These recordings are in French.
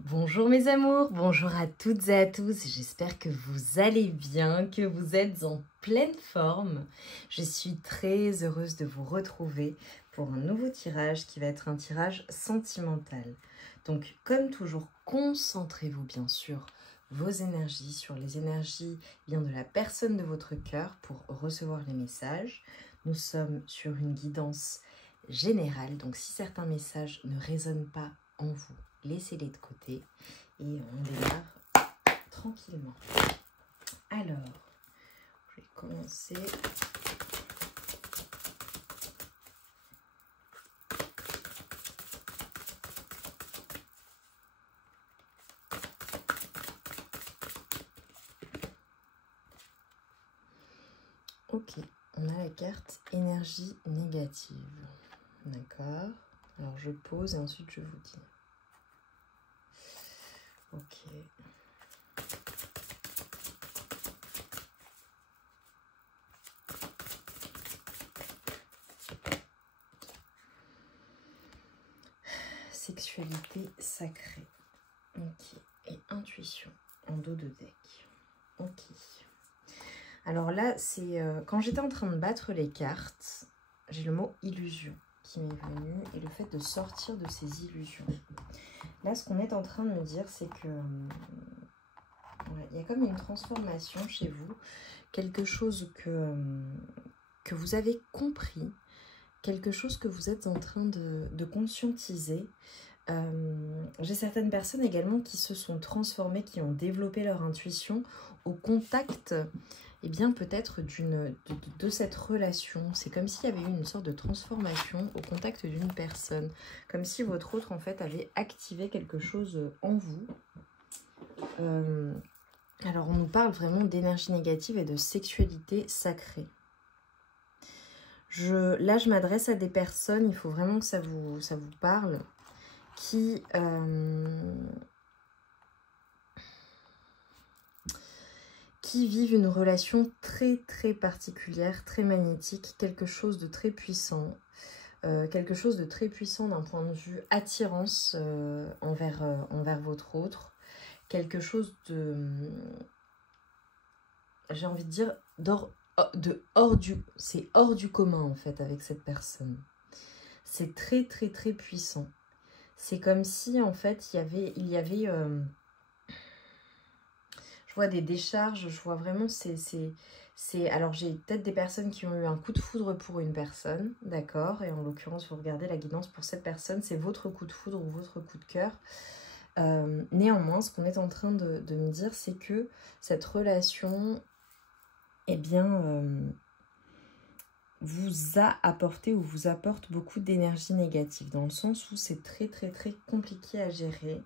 Bonjour mes amours, bonjour à toutes et à tous, j'espère que vous allez bien, que vous êtes en pleine forme. Je suis très heureuse de vous retrouver pour un nouveau tirage qui va être un tirage sentimental. Donc comme toujours, concentrez-vous bien sûr vos énergies sur les énergies bien de la personne de votre cœur pour recevoir les messages. Nous sommes sur une guidance générale, donc si certains messages ne résonnent pas en vous, laissez-les de côté et on démarre tranquillement. Alors, je vais commencer. Ok, on a la carte énergie négative. D'accord. Alors je pose et ensuite je vous dis. Ok. Sexualité sacrée. Ok. Et intuition en dos de deck. Ok. Alors là, c'est quand j'étais en train de battre les cartes, j'ai le mot illusion qui m'est venu et le fait de sortir de ces illusions. Là, ce qu'on est en train de me dire, c'est que il y a comme une transformation chez vous, quelque chose que vous avez compris, quelque chose que vous êtes en train de conscientiser. J'ai certaines personnes également qui se sont transformées, qui ont développé leur intuition au contact, et bien peut-être de cette relation. C'est comme s'il y avait eu une sorte de transformation au contact d'une personne, comme si votre autre en fait avait activé quelque chose en vous. Alors on nous parle vraiment d'énergie négative et de sexualité sacrée. Là je m'adresse à des personnes, il faut vraiment que ça vous parle, qui vivent une relation très très particulière, très magnétique, quelque chose de très puissant. Quelque chose de très puissant d'un point de vue attirance envers votre autre. Quelque chose de, j'ai envie de dire, c'est hors du commun en fait avec cette personne. C'est très très très puissant. C'est comme si en fait il y avait je vois des décharges, je vois vraiment alors j'ai peut-être des personnes qui ont eu un coup de foudre pour une personne, d'accord, et en l'occurrence vous regardez la guidance pour cette personne, c'est votre coup de foudre ou votre coup de cœur. Néanmoins, ce qu'on est en train de me dire, c'est que cette relation, eh bien, vous a apporté ou vous apporte beaucoup d'énergie négative, dans le sens où c'est très très très compliqué à gérer.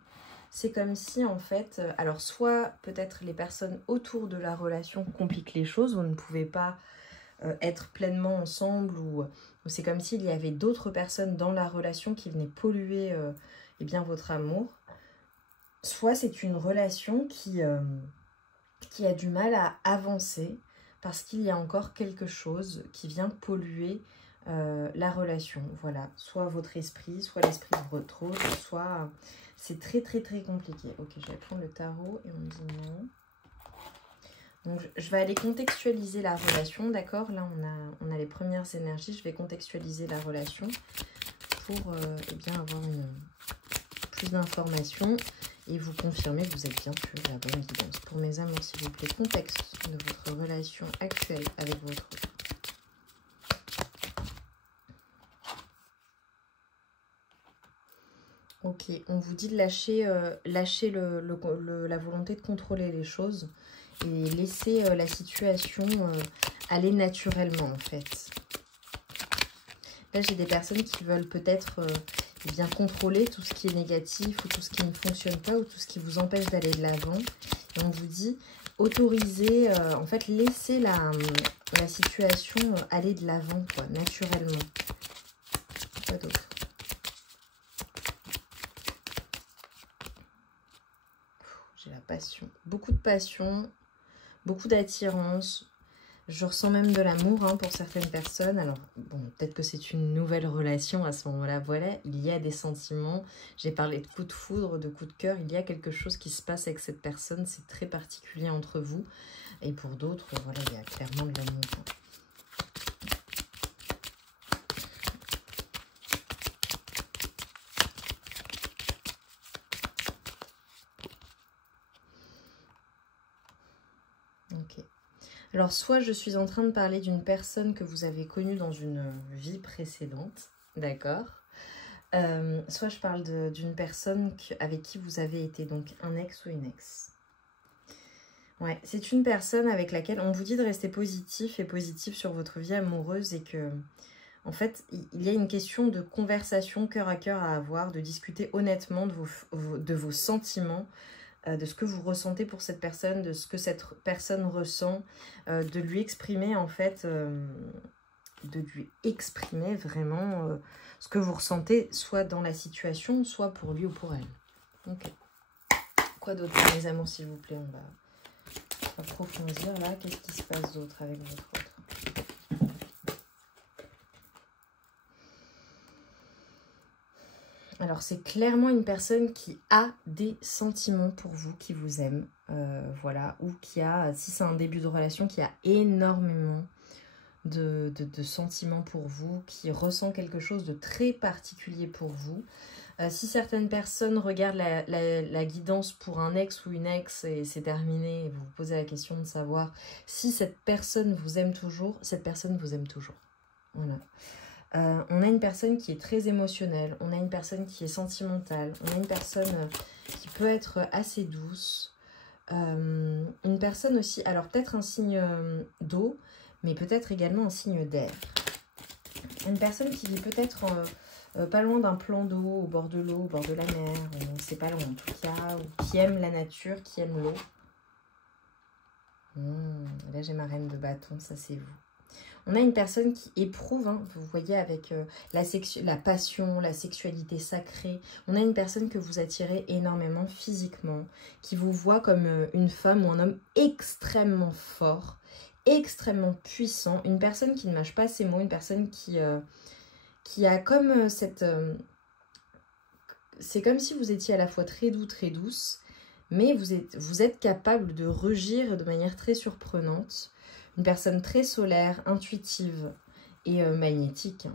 C'est comme si en fait, alors soit peut-être les personnes autour de la relation compliquent les choses, vous ne pouvez pas être pleinement ensemble, ou c'est comme s'il y avait d'autres personnes dans la relation qui venaient polluer eh bien, votre amour. Soit c'est une relation qui a du mal à avancer parce qu'il y a encore quelque chose qui vient polluer la relation. Voilà, soit votre esprit, soit l'esprit de votre autre, soit... C'est très très très compliqué. Ok, je vais prendre le tarot et on me dit non. Donc je vais aller contextualiser la relation, d'accord? Là on a les premières énergies, je vais contextualiser la relation pour eh bien avoir plus d'informations et vous confirmer que vous êtes bien sûr la bonne guidance. Pour mes amours, s'il vous plaît, contexte de votre relation actuelle avec votre autre. Ok, on vous dit de lâcher la volonté de contrôler les choses et laisser la situation aller naturellement en fait. Là, j'ai des personnes qui veulent peut-être bien contrôler tout ce qui est négatif ou tout ce qui ne fonctionne pas ou tout ce qui vous empêche d'aller de l'avant. Et on vous dit, autorisez, en fait, laissez la situation aller de l'avant, quoi, naturellement. Quoi d'autre? J'ai la passion. Beaucoup de passion, beaucoup d'attirance. Je ressens même de l'amour hein, pour certaines personnes. Alors, bon, peut-être que c'est une nouvelle relation à ce moment-là. Voilà, il y a des sentiments. J'ai parlé de coup de foudre, de coup de cœur. Il y a quelque chose qui se passe avec cette personne. C'est très particulier entre vous. Et pour d'autres, voilà, il y a clairement de l'amour. Ok. Alors, soit je suis en train de parler d'une personne que vous avez connue dans une vie précédente, d'accord, soit je parle d'une personne avec qui vous avez été, donc un ex ou une ex. Ouais, c'est une personne avec laquelle on vous dit de rester positif et positif sur votre vie amoureuse et que, en fait, il y a une question de conversation cœur à cœur à avoir, de discuter honnêtement de vos sentiments, de ce que vous ressentez pour cette personne, de ce que cette personne ressent, de lui exprimer en fait, de lui exprimer vraiment ce que vous ressentez, soit dans la situation, soit pour lui ou pour elle. Ok. Quoi d'autre, mes amours, s'il vous plaît, on va approfondir là. Qu'est-ce qui se passe d'autre avec votre autre? Alors, c'est clairement une personne qui a des sentiments pour vous, qui vous aime, voilà, ou qui a, si c'est un début de relation, qui a énormément de sentiments pour vous, qui ressent quelque chose de très particulier pour vous. Si certaines personnes regardent la guidance pour un ex ou une ex et c'est terminé, et vous vous posez la question de savoir si cette personne vous aime toujours, cette personne vous aime toujours. Voilà. On a une personne qui est très émotionnelle, on a une personne qui est sentimentale, on a une personne qui peut être assez douce, une personne aussi, alors peut-être un signe d'eau, mais peut-être également un signe d'air. Une personne qui vit peut-être pas loin d'un plan d'eau, au bord de l'eau, au bord de la mer, on ne sait pas loin en tout cas, ou qui aime la nature, qui aime l'eau. Là j'ai ma reine de bâton, ça c'est vous. On a une personne qui éprouve, hein, vous voyez, avec la passion, la sexualité sacrée. On a une personne que vous attirez énormément physiquement, qui vous voit comme une femme ou un homme extrêmement fort, extrêmement puissant. Une personne qui ne mâche pas ses mots, une personne qui a comme cette... c'est comme si vous étiez à la fois très doux, très douce, mais vous êtes capable de rugir de manière très surprenante. Une personne très solaire, intuitive et magnétique.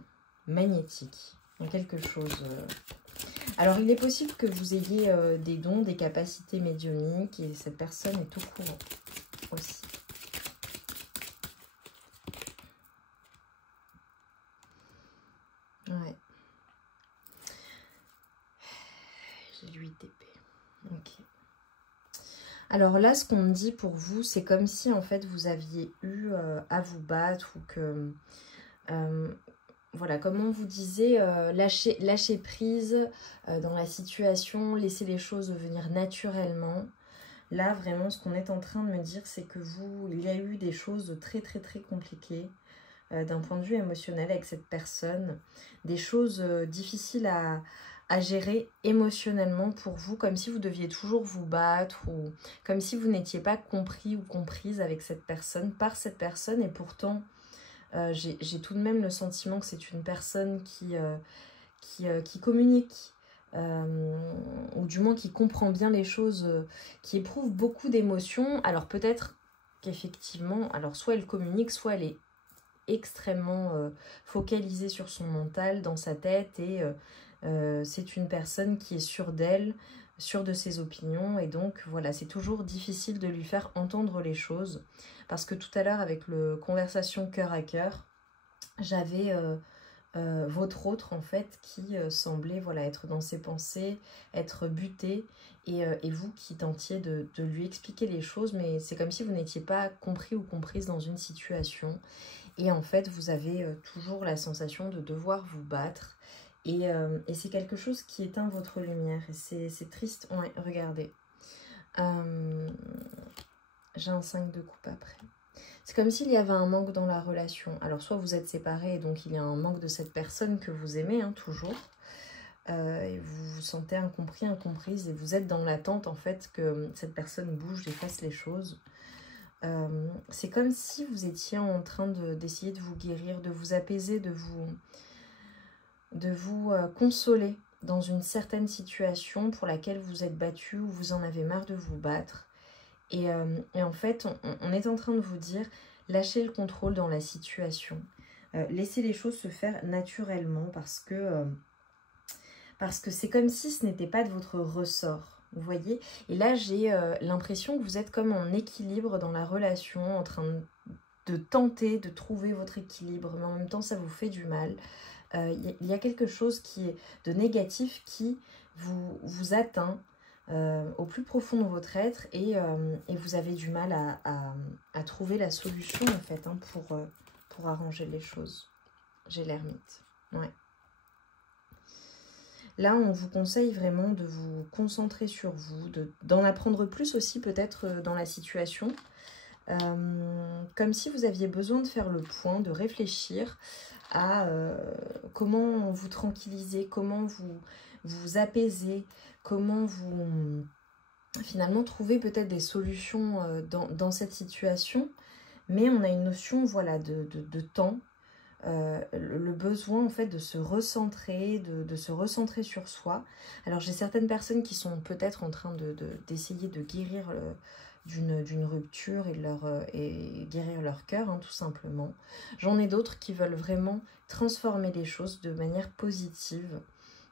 Magnétique. Quelque chose... Alors, il est possible que vous ayez des dons, des capacités médiumniques et cette personne est au courant aussi. Ouais. J'ai 8 d'épée. Ok. Alors là, ce qu'on me dit pour vous, c'est comme si en fait vous aviez eu à vous battre ou que, voilà, comme on vous disait, lâcher prise dans la situation, laisser les choses venir naturellement. Là, vraiment, ce qu'on est en train de me dire, c'est que vous, il y a eu des choses très très très compliquées d'un point de vue émotionnel avec cette personne, des choses difficiles à gérer émotionnellement pour vous, comme si vous deviez toujours vous battre ou comme si vous n'étiez pas compris ou comprise avec cette personne, par cette personne. Et pourtant, j'ai tout de même le sentiment que c'est une personne qui communique, ou du moins qui comprend bien les choses, qui éprouve beaucoup d'émotions. Alors peut-être qu'effectivement, alors soit elle communique, soit elle est extrêmement focalisée sur son mental, dans sa tête, et c'est une personne qui est sûre d'elle, sûre de ses opinions, et donc voilà, c'est toujours difficile de lui faire entendre les choses, parce que tout à l'heure avec le conversation cœur à cœur, j'avais votre autre en fait qui semblait voilà, être dans ses pensées, être buté, et vous qui tentiez de lui expliquer les choses, mais c'est comme si vous n'étiez pas compris ou comprise dans une situation. Et en fait, vous avez toujours la sensation de devoir vous battre. Et c'est quelque chose qui éteint votre lumière. Et c'est triste. Ouais, regardez. J'ai un 5 de coupe après. C'est comme s'il y avait un manque dans la relation. Alors, soit vous êtes séparés et donc il y a un manque de cette personne que vous aimez, hein, toujours. Et vous vous sentez incompris, incomprise. Et vous êtes dans l'attente, en fait, que cette personne bouge et fasse les choses. c'est comme si vous étiez en train d'essayer de vous guérir, de vous apaiser, de vous consoler dans une certaine situation pour laquelle vous êtes battu ou vous en avez marre de vous battre. Et en fait, on est en train de vous dire, lâchez le contrôle dans la situation. Laissez les choses se faire naturellement parce que c'est comme si ce n'était pas de votre ressort. Vous voyez? Et là, j'ai l'impression que vous êtes comme en équilibre dans la relation, en train de tenter de trouver votre équilibre, mais en même temps, ça vous fait du mal. Il y a quelque chose qui est de négatif qui vous atteint au plus profond de votre être et vous avez du mal à trouver la solution en fait hein, pour arranger les choses. J'ai l'ermite. Ouais. Là, on vous conseille vraiment de vous concentrer sur vous, d'en apprendre plus aussi peut-être dans la situation. Comme si vous aviez besoin de faire le point, de réfléchir à comment vous tranquilliser, comment vous apaiser, comment vous finalement trouver peut-être des solutions dans cette situation. Mais on a une notion voilà, de temps, le besoin en fait de se recentrer, de se recentrer sur soi. Alors j'ai certaines personnes qui sont peut-être en train d'essayer de guérir d'une rupture et guérir leur cœur, hein, tout simplement. J'en ai d'autres qui veulent vraiment transformer les choses de manière positive,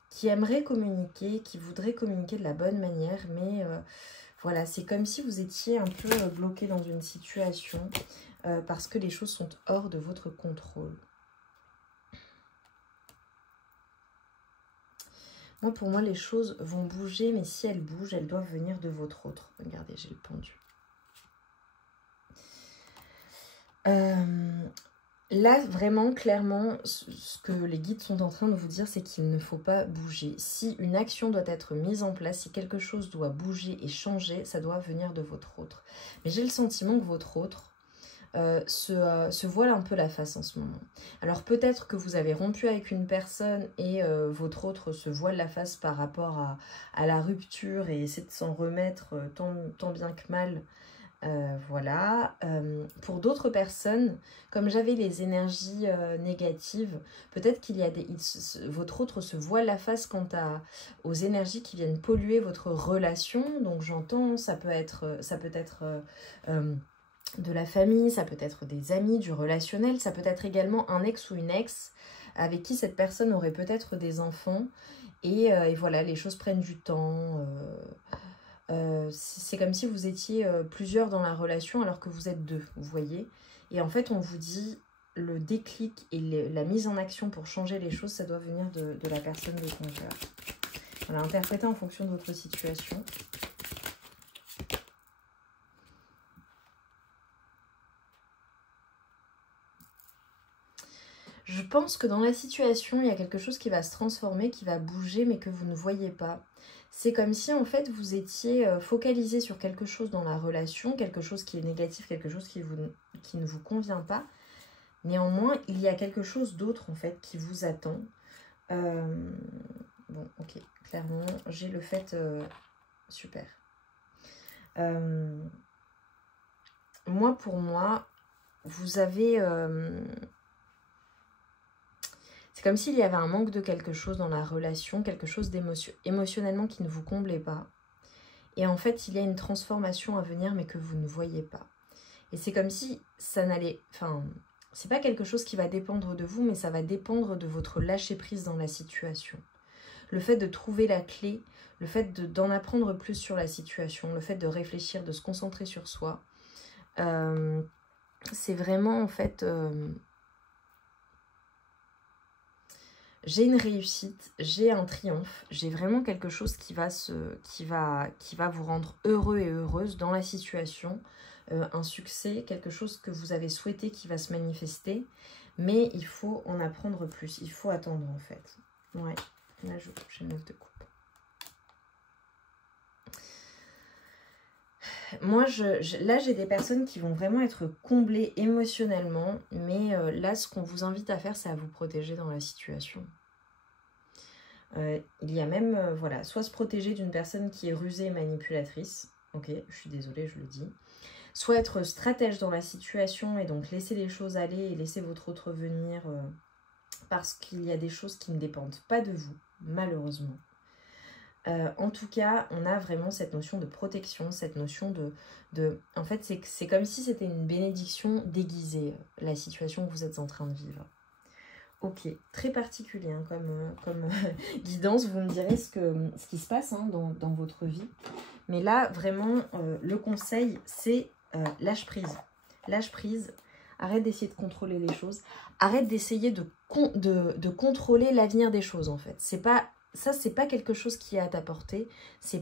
qui aimeraient communiquer, qui voudraient communiquer de la bonne manière, mais voilà, c'est comme si vous étiez un peu bloqué dans une situation parce que les choses sont hors de votre contrôle. Moi, pour moi, les choses vont bouger, mais si elles bougent, elles doivent venir de votre autre. Regardez, j'ai le pendu. Là, vraiment, clairement, ce que les guides sont en train de vous dire, c'est qu'il ne faut pas bouger. Si une action doit être mise en place, si quelque chose doit bouger et changer, ça doit venir de votre autre. Mais j'ai le sentiment que votre autre se voile un peu la face en ce moment. Alors peut-être que vous avez rompu avec une personne et votre autre se voile la face par rapport à la rupture et essaie de s'en remettre tant bien que mal. Voilà. Pour d'autres personnes, comme j'avais les énergies négatives, peut-être qu'il y a votre autre se voile la face quant aux énergies qui viennent polluer votre relation. Donc j'entends, ça peut être de la famille, ça peut être des amis, du relationnel, ça peut être également un ex ou une ex avec qui cette personne aurait peut-être des enfants et voilà, les choses prennent du temps. C'est comme si vous étiez plusieurs dans la relation alors que vous êtes deux, vous voyez. Et en fait, on vous dit le déclic et la mise en action pour changer les choses, ça doit venir de la personne de ton cœur. Voilà, interprétez en fonction de votre situation. Je pense que dans la situation, il y a quelque chose qui va se transformer, qui va bouger, mais que vous ne voyez pas. C'est comme si, en fait, vous étiez focalisé sur quelque chose dans la relation, quelque chose qui est négatif, quelque chose qui ne vous convient pas. Néanmoins, il y a quelque chose d'autre, en fait, qui vous attend. Bon, ok, clairement, j'ai le fait... super. Moi, pour moi, vous avez... c'est comme s'il y avait un manque de quelque chose dans la relation, quelque chose émotionnellement qui ne vous comblait pas. Et en fait, il y a une transformation à venir, mais que vous ne voyez pas. Et c'est comme si ça n'allait... Enfin, c'est pas quelque chose qui va dépendre de vous, mais ça va dépendre de votre lâcher-prise dans la situation. Le fait de trouver la clé, le fait d'en apprendre plus sur la situation, le fait de réfléchir, de se concentrer sur soi, c'est vraiment en fait... j'ai une réussite, j'ai un triomphe, j'ai vraiment quelque chose qui va vous rendre heureux et heureuse dans la situation, un succès, quelque chose que vous avez souhaité qui va se manifester, mais il faut en apprendre plus, il faut attendre en fait. Ouais, là j'ai 9 de coupe. Moi, là, j'ai des personnes qui vont vraiment être comblées émotionnellement, mais là, ce qu'on vous invite à faire, c'est à vous protéger dans la situation. Il y a même, voilà, soit se protéger d'une personne qui est rusée et manipulatrice. Ok, je suis désolée, je le dis. soit être stratège dans la situation et donc laisser les choses aller et laisser votre autre venir parce qu'il y a des choses qui ne dépendent pas de vous, malheureusement. En tout cas, on a vraiment cette notion de protection, cette notion en fait, c'est comme si c'était une bénédiction déguisée, la situation que vous êtes en train de vivre. Ok, très particulier hein, comme guidance, vous me direz ce qui se passe hein, dans votre vie. Mais là, vraiment, le conseil, c'est lâche prise. Lâche prise, arrête d'essayer de contrôler les choses. Arrête d'essayer de contrôler l'avenir des choses, en fait. C'est pas quelque chose qui est à ta portée. T'es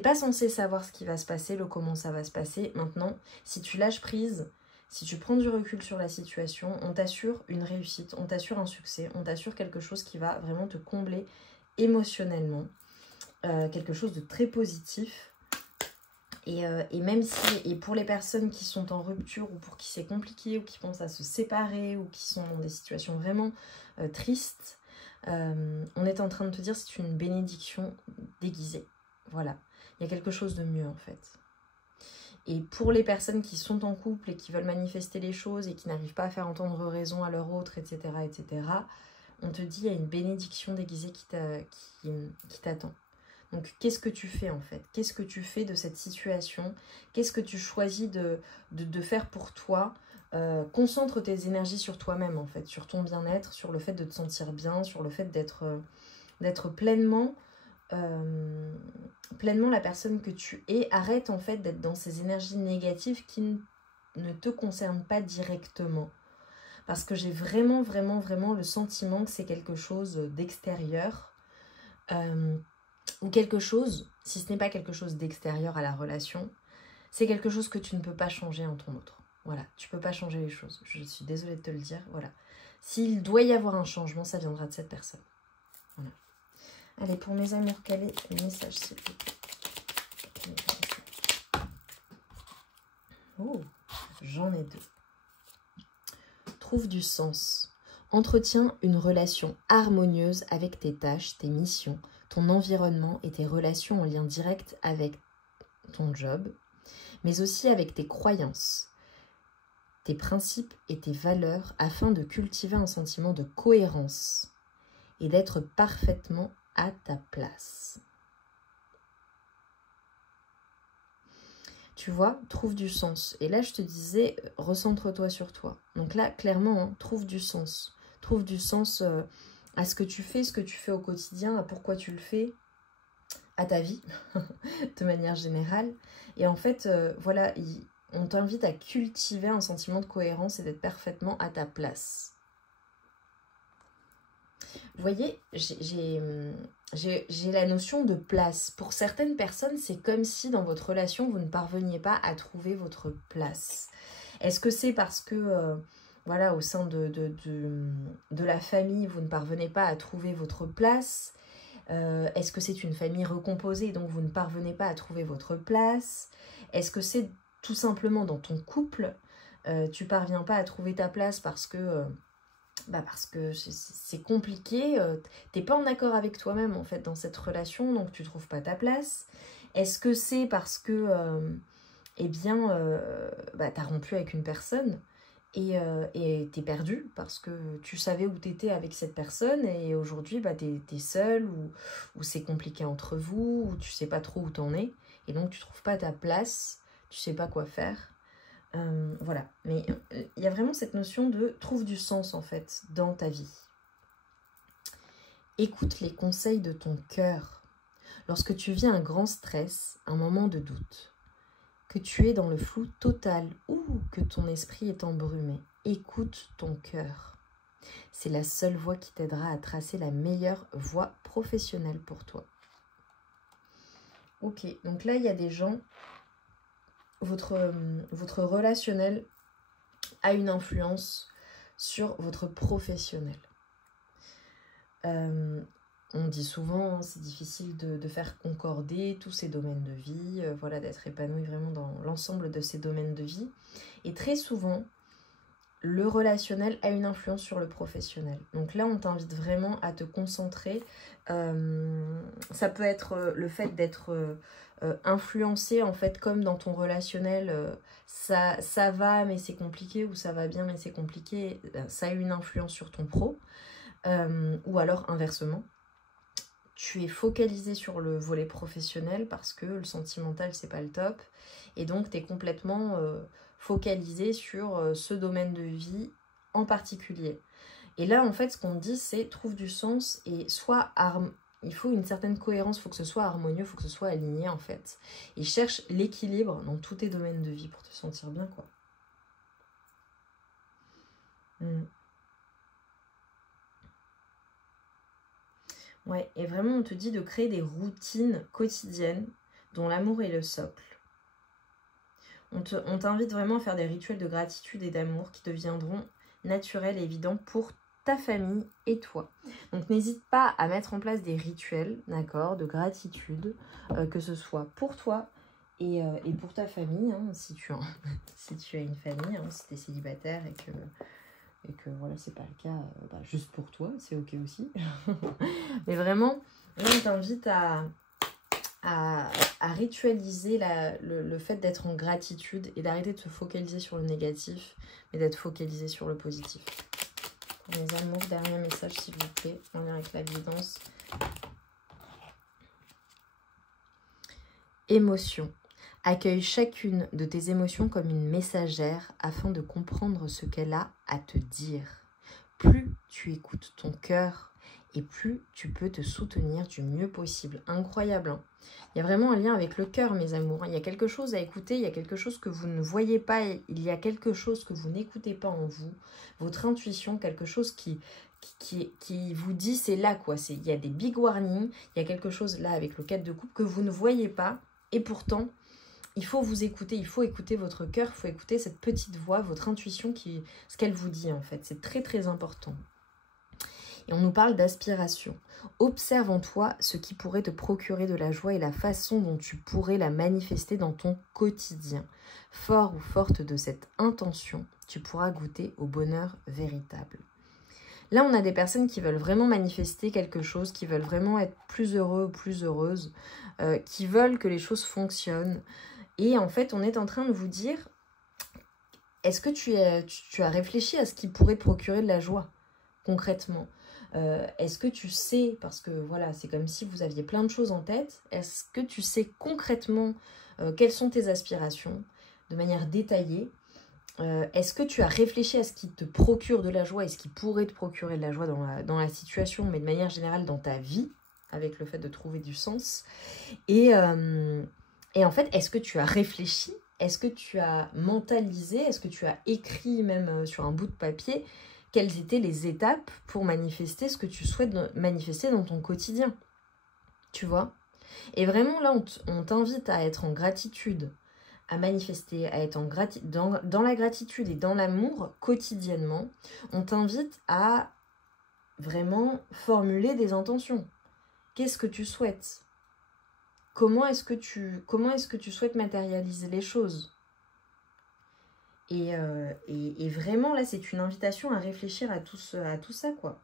pas censé savoir ce qui va se passer, comment ça va se passer. Maintenant, si tu lâches prise, si tu prends du recul sur la situation, on t'assure une réussite, on t'assure un succès, on t'assure quelque chose qui va vraiment te combler émotionnellement. Quelque chose de très positif. Et même si, et pour les personnes qui sont en rupture ou pour qui c'est compliqué ou qui pensent à se séparer ou qui sont dans des situations vraiment tristes, on est en train de te dire c'est une bénédiction déguisée. Voilà, il y a quelque chose de mieux en fait. Et pour les personnes qui sont en couple et qui veulent manifester les choses et qui n'arrivent pas à faire entendre raison à leur autre, etc., on te dit il y a une bénédiction déguisée qui t'attend. Donc, qu'est-ce que tu fais en fait? Qu'est-ce que tu fais de cette situation? Qu'est-ce que tu choisis de faire pour toi? Concentre tes énergies sur toi-même en fait, sur ton bien-être, sur le fait de te sentir bien, sur le fait d'être pleinement la personne que tu es. Arrête en fait d'être dans ces énergies négatives qui ne te concernent pas directement. Parce que j'ai vraiment le sentiment que c'est quelque chose d'extérieur. Ou quelque chose, si ce n'est pas quelque chose d'extérieur à la relation, c'est quelque chose que tu ne peux pas changer en ton autre. Voilà, tu ne peux pas changer les choses. Je suis désolée de te le dire, voilà. S'il doit y avoir un changement, ça viendra de cette personne. Voilà. Allez, pour mes amours, quel est le message, s'il vous plaît? Oh, j'en ai deux. Trouve du sens. Entretiens une relation harmonieuse avec tes tâches, tes missions, ton environnement et tes relations en lien direct avec ton job, mais aussi avec tes croyances, tes principes et tes valeurs afin de cultiver un sentiment de cohérence et d'être parfaitement à ta place. Tu vois, trouve du sens. Et là, je te disais, recentre-toi sur toi. Donc là, clairement, hein, trouve du sens. Trouve du sens à ce que tu fais au quotidien, à pourquoi tu le fais, à ta vie, de manière générale. Et en fait, voilà, on t'invite à cultiver un sentiment de cohérence et d'être parfaitement à ta place. Vous voyez, j'ai la notion de place. Pour certaines personnes, c'est comme si dans votre relation, vous ne parveniez pas à trouver votre place. Est-ce que c'est parce que, voilà, au sein de la famille, vous ne parvenez pas à trouver votre place? Est-ce que c'est une famille recomposée, donc vous ne parvenez pas à trouver votre place? Est-ce que c'est tout simplement dans ton couple, tu ne parviens pas à trouver ta place parce que c'est compliqué, t'es pas en accord avec toi-même en fait dans cette relation, donc tu trouves pas ta place? Est-ce que c'est parce que t'as rompu avec une personne et t'es perdu parce que tu savais où t'étais avec cette personne et aujourd'hui t'es seule ou c'est compliqué entre vous ou tu sais pas trop où t'en es et donc tu trouves pas ta place, tu sais pas quoi faire? Voilà, mais il y a vraiment cette notion de trouve du sens en fait dans ta vie. Écoute les conseils de ton cœur. Lorsque tu vis un grand stress, un moment de doute, que tu es dans le flou total ou que ton esprit est embrumé, écoute ton cœur. C'est la seule voie qui t'aidera à tracer la meilleure voie professionnelle pour toi. Ok, donc là il y a des gens... Votre relationnel a une influence sur votre professionnel. On dit souvent, c'est difficile de faire concorder tous ces domaines de vie, voilà, d'être épanoui vraiment dans l'ensemble de ces domaines de vie. Et très souvent, le relationnel a une influence sur le professionnel. Donc là, on t'invite vraiment à te concentrer Ça peut être le fait d'être influencé, en fait, comme dans ton relationnel, ça va mais c'est compliqué, ou ça va bien mais c'est compliqué, ça a une influence sur ton pro. Ou alors inversement, tu es focalisé sur le volet professionnel parce que le sentimental c'est pas le top, et donc tu es complètement focalisé sur ce domaine de vie en particulier. Et là en fait ce qu'on dit c'est trouve du sens et il faut une certaine cohérence, il faut que ce soit harmonieux, il faut que ce soit aligné en fait. Et cherche l'équilibre dans tous tes domaines de vie pour te sentir bien quoi. Ouais, et vraiment on te dit de créer des routines quotidiennes dont l'amour est le socle. On t'invite vraiment à faire des rituels de gratitude et d'amour qui deviendront naturels et évidents pour ta famille et toi. Donc n'hésite pas à mettre en place des rituels, d'accord, de gratitude, que ce soit pour toi et pour ta famille, hein, si tu as une famille, hein, si tu es célibataire et que voilà, c'est pas le cas, juste pour toi, c'est ok aussi. Mais vraiment, là, on t'invite à ritualiser le fait d'être en gratitude et d'arrêter de se focaliser sur le négatif, mais d'être focalisé sur le positif. Pour mes amours, dernier message s'il vous plaît, en lien avec la guidance. Émotion. Accueille chacune de tes émotions comme une messagère afin de comprendre ce qu'elle a à te dire. Plus tu écoutes ton cœur et plus tu peux te soutenir du mieux possible. Incroyable, hein? Il y a vraiment un lien avec le cœur, mes amours. Il y a quelque chose à écouter, il y a quelque chose que vous ne voyez pas, il y a quelque chose que vous n'écoutez pas en vous. Votre intuition, quelque chose qui vous dit c'est là quoi. Il y a des big warnings, il y a quelque chose là avec le 4 de coupe que vous ne voyez pas. Et pourtant, il faut vous écouter, il faut écouter votre cœur, il faut écouter cette petite voix, votre intuition, ce qu'elle vous dit en fait. C'est très très important. Et on nous parle d'aspiration. Observe en toi ce qui pourrait te procurer de la joie et la façon dont tu pourrais la manifester dans ton quotidien. Fort ou forte de cette intention, tu pourras goûter au bonheur véritable. Là, on a des personnes qui veulent vraiment manifester quelque chose, qui veulent vraiment être plus heureux ou plus heureuses, qui veulent que les choses fonctionnent. Et en fait, on est en train de vous dire, est-ce que tu as réfléchi à ce qui pourrait te procurer de la joie, concrètement? Est-ce que tu sais, parce que voilà, c'est comme si vous aviez plein de choses en tête, est-ce que tu sais concrètement quelles sont tes aspirations, de manière détaillée? Est-ce que tu as réfléchi à ce qui te procure de la joie et ce qui pourrait te procurer de la joie dans la situation, mais de manière générale dans ta vie, avec le fait de trouver du sens? Et en fait, est-ce que tu as réfléchi? Est-ce que tu as mentalisé? Est-ce que tu as écrit même sur un bout de papier quelles étaient les étapes pour manifester ce que tu souhaites manifester dans ton quotidien? Tu vois? Et vraiment, là, on t'invite à être en gratitude, à manifester, à être dans la gratitude et dans l'amour quotidiennement. On t'invite à vraiment formuler des intentions. Qu'est-ce que tu souhaites? Comment est-ce que tu souhaites matérialiser les choses? Et vraiment, là, c'est une invitation à réfléchir à tout ça, quoi.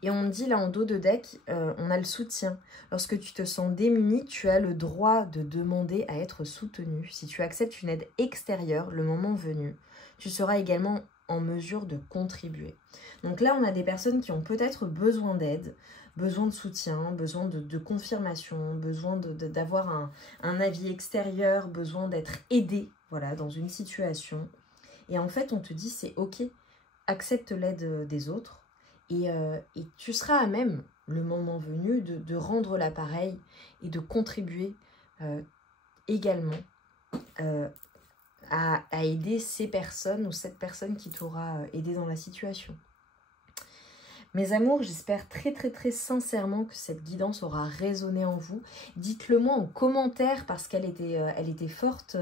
Et on dit, là, en dos de deck, on a le soutien. Lorsque tu te sens démuni, tu as le droit de demander à être soutenu. Si tu acceptes une aide extérieure, le moment venu, tu seras également en mesure de contribuer. Donc là, on a des personnes qui ont peut-être besoin d'aide, besoin de soutien, besoin de confirmation, besoin d'avoir un avis extérieur, besoin d'être aidé, voilà, dans une situation. Et en fait, on te dit, c'est ok, accepte l'aide des autres et tu seras à même, le moment venu, de rendre l'appareil et de contribuer également à aider ces personnes ou cette personne qui t'aura aidé dans la situation. Mes amours, j'espère très très très sincèrement que cette guidance aura résonné en vous. Dites-le moi en commentaire parce qu'elle était forte,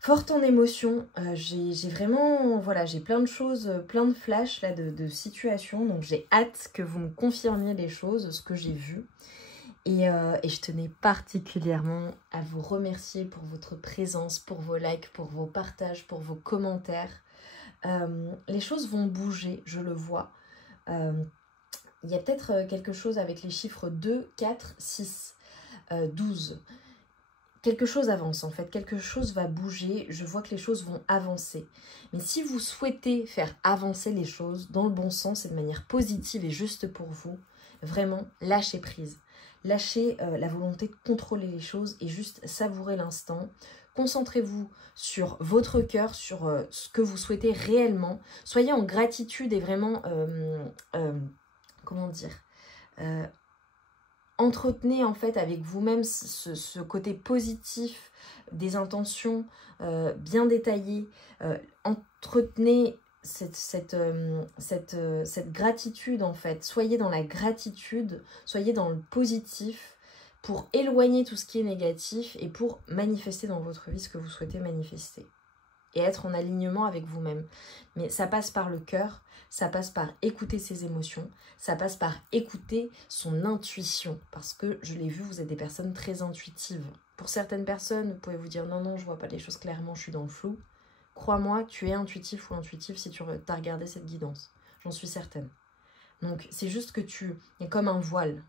forte en émotion. J'ai vraiment, voilà, j'ai plein de choses, plein de flashs là, de situations. Donc j'ai hâte que vous me confirmiez les choses, ce que j'ai vu. Et je tenais particulièrement à vous remercier pour votre présence, pour vos likes, pour vos partages, pour vos commentaires. Les choses vont bouger, je le vois. il y a peut-être quelque chose avec les chiffres 2, 4, 6, 12. Quelque chose avance en fait, quelque chose va bouger, je vois que les choses vont avancer. Mais si vous souhaitez faire avancer les choses dans le bon sens et de manière positive et juste pour vous, vraiment lâchez prise. Lâchez la volonté de contrôler les choses et juste savourer l'instant. Concentrez-vous sur votre cœur, sur ce que vous souhaitez réellement. Soyez en gratitude et vraiment, comment dire, entretenez en fait avec vous-même ce côté positif des intentions bien détaillées. Entretenez cette gratitude en fait. Soyez dans la gratitude, soyez dans le positif pour éloigner tout ce qui est négatif et pour manifester dans votre vie ce que vous souhaitez manifester. Et être en alignement avec vous-même. Mais ça passe par le cœur, ça passe par écouter ses émotions, ça passe par écouter son intuition. Parce que, je l'ai vu, vous êtes des personnes très intuitives. Pour certaines personnes, vous pouvez vous dire « Non, non, je vois pas les choses clairement, je suis dans le flou ». Crois-moi, tu es intuitif ou intuitive si tu as regardé cette guidance. J'en suis certaine. Donc, c'est juste que tu es comme un voile.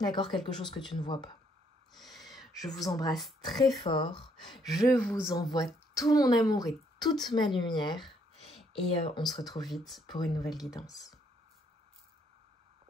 D'accord, quelque chose que tu ne vois pas. Je vous embrasse très fort. Je vous envoie tout mon amour et toute ma lumière. Et on se retrouve vite pour une nouvelle guidance.